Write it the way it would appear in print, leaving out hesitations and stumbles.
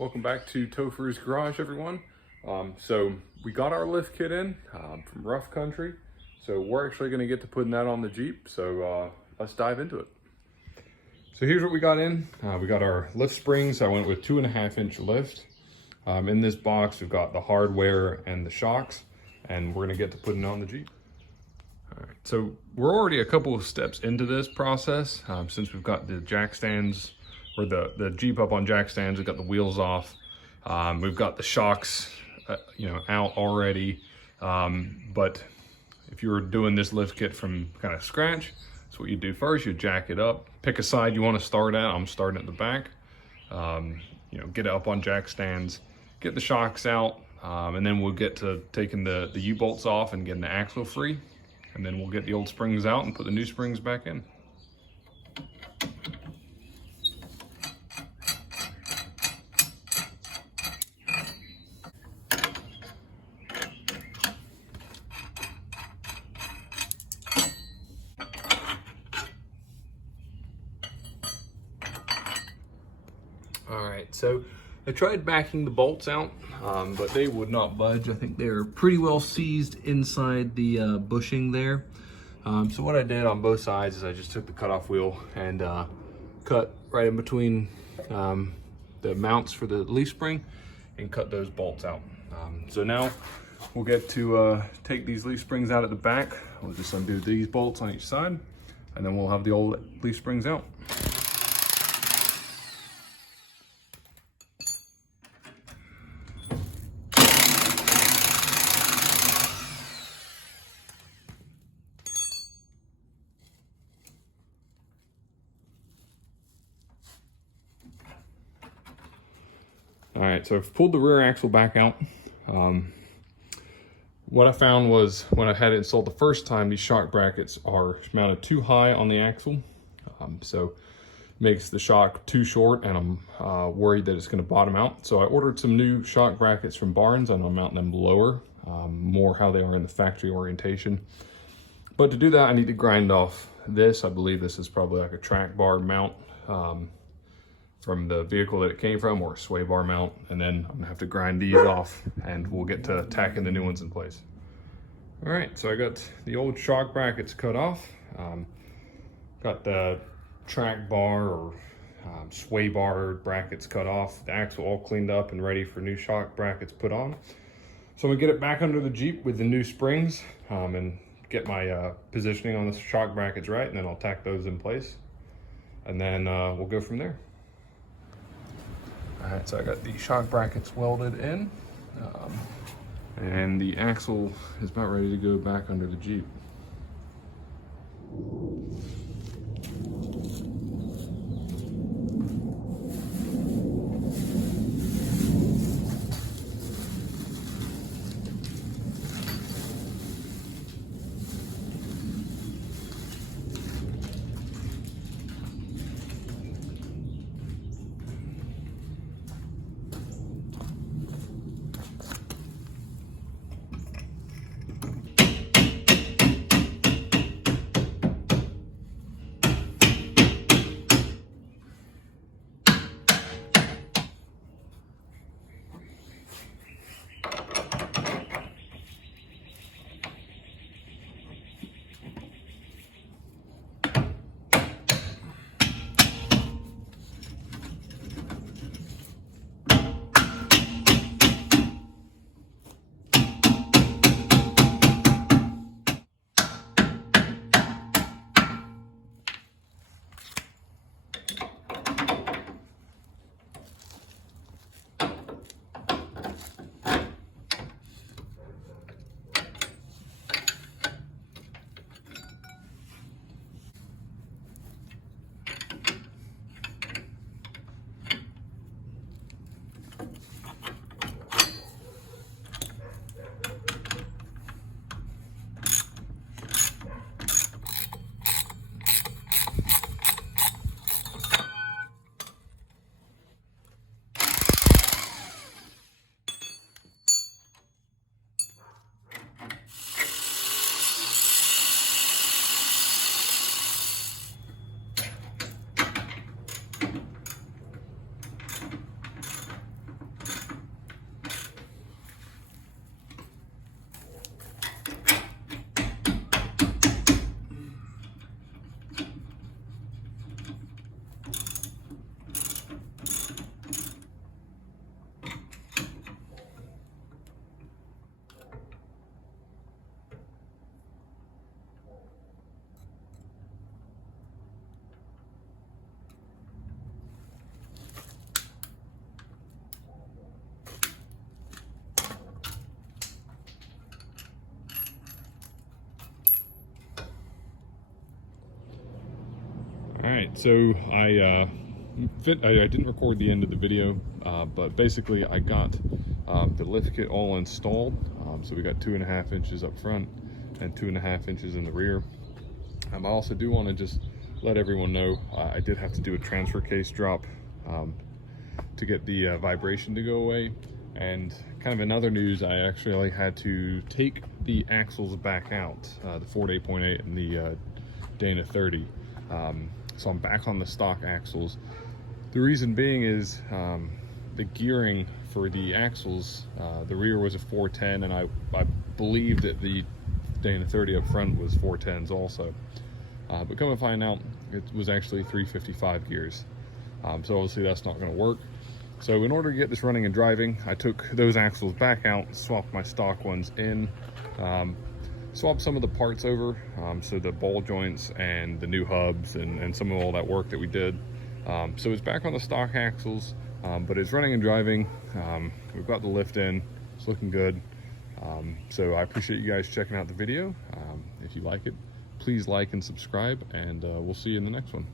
Welcome back to Topher's Garage, everyone. So we got our lift kit in from Rough Country. So we're actually gonna get to putting that on the Jeep. So let's dive into it. So here's what we got in. We got our lift springs. I went with 2.5-inch lift. In this box, we've got the hardware and the shocks, and we're gonna get to putting it on the Jeep. All right, so we're already a couple of steps into this process since we've got the jack stands, or the Jeep up on jack stands. We've got the wheels off. We've got the shocks, out already. But if you were doing this lift kit from kind of scratch, that's what you do first. You jack it up, pick a side you want to start at. I'm starting at the back. Get it up on jack stands, get the shocks out, and then we'll get to taking the U-bolts off and getting the axle free. And then we'll get the old springs out and put the new springs back in. All right, so I tried backing the bolts out, but they would not budge. I think they're pretty well seized inside the bushing there. So what I did on both sides is I just took the cutoff wheel and cut right in between the mounts for the leaf spring and cut those bolts out. So now we'll get to take these leaf springs out at the back. We'll just undo these bolts on each side, and then we'll have the old leaf springs out. All right, so I've pulled the rear axle back out. What I found was when I had it installed the first time, these shock brackets are mounted too high on the axle. So makes the shock too short, and I'm worried that it's gonna bottom out. So I ordered some new shock brackets from Barnes, and I'm mounting them lower, more how they are in the factory orientation. But to do that, I need to grind off this. I believe this is probably like a track bar mount from the vehicle that it came from, or a sway bar mount, and then I'm gonna have to grind these off and we'll get to tacking the new ones in place. All right, so I got the old shock brackets cut off. Got the track bar or sway bar brackets cut off, the axle all cleaned up and ready for new shock brackets put on. So I'm gonna get it back under the Jeep with the new springs and get my positioning on the shock brackets right, and then I'll tack those in place, and then we'll go from there. All right, so I got the shock brackets welded in, and the axle is about ready to go back under the Jeep. right, so I didn't record the end of the video, but basically I got the lift kit all installed. So we got 2.5 inches up front and 2.5 inches in the rear. I also do want to just let everyone know I did have to do a transfer case drop to get the vibration to go away. And kind of in other news, I actually had to take the axles back out, the Ford 8.8 and the Dana 30. So I'm back on the stock axles. The reason being is the gearing for the axles, the rear was a 410, and I believe that the Dana 30 up front was 410s also. But come to find out, it was actually 355 gears. So obviously that's not going to work. So in order to get this running and driving, I took those axles back out, swapped my stock ones in, swapped some of the parts over, so the ball joints and the new hubs and some of all that work that we did. So it's back on the stock axles, but it's running and driving. We've got the lift in, it's looking good. So I appreciate you guys checking out the video. If you like it, please like and subscribe, and we'll see you in the next one.